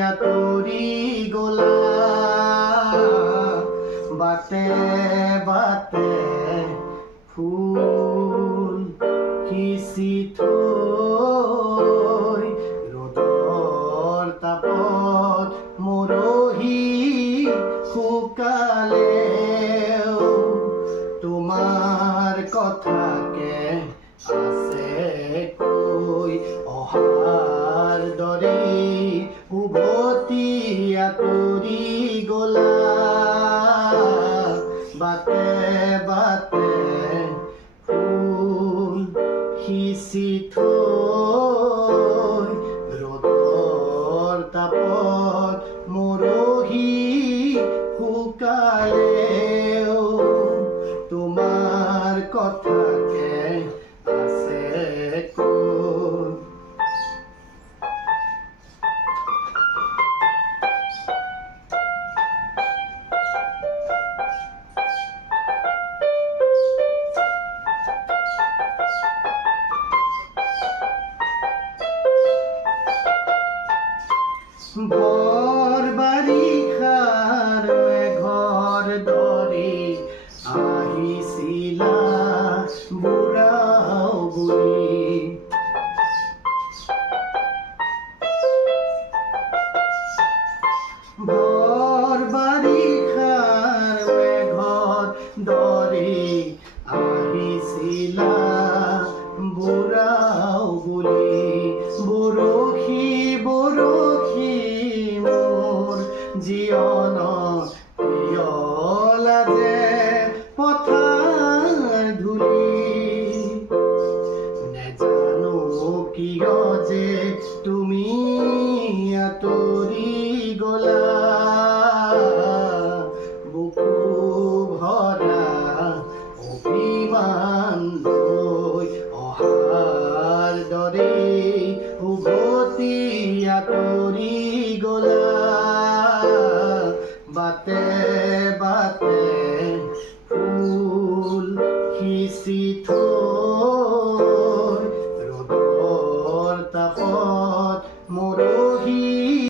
আঁতৰি গলা বাটে বাটে ফুল সিঁচি থৈ ৰ'দৰ তাপত মৰহি শুকালেও তোমাৰ কথাকে আছে কৈ অহাৰ দৰে উভতি আঁতৰি গলা বাটে বাটে ফুল সিঁচি থৈ ৰ'দৰ তাপত মৰহি শুকালেও তোমাৰ কথাকে আছে কৈ ভৰ বাৰিষাৰ মেঘৰ দৰে আহিছিলা বুঢ়াও বুঢ়ী ভৰ বাৰিষাৰ মেঘৰ দৰে আহিছিলা বুঢ়াও বুঢ়ী বৰশী বৰশী মোৰ জীৱনৰ পিয়লা যে পথাৰ ধূলি নেজানো কিয় যে তুমি আঁতৰি গলা বুকু ভৰা অভিমান লৈ অহাৰ দৰে উভতি আঁতৰি গলা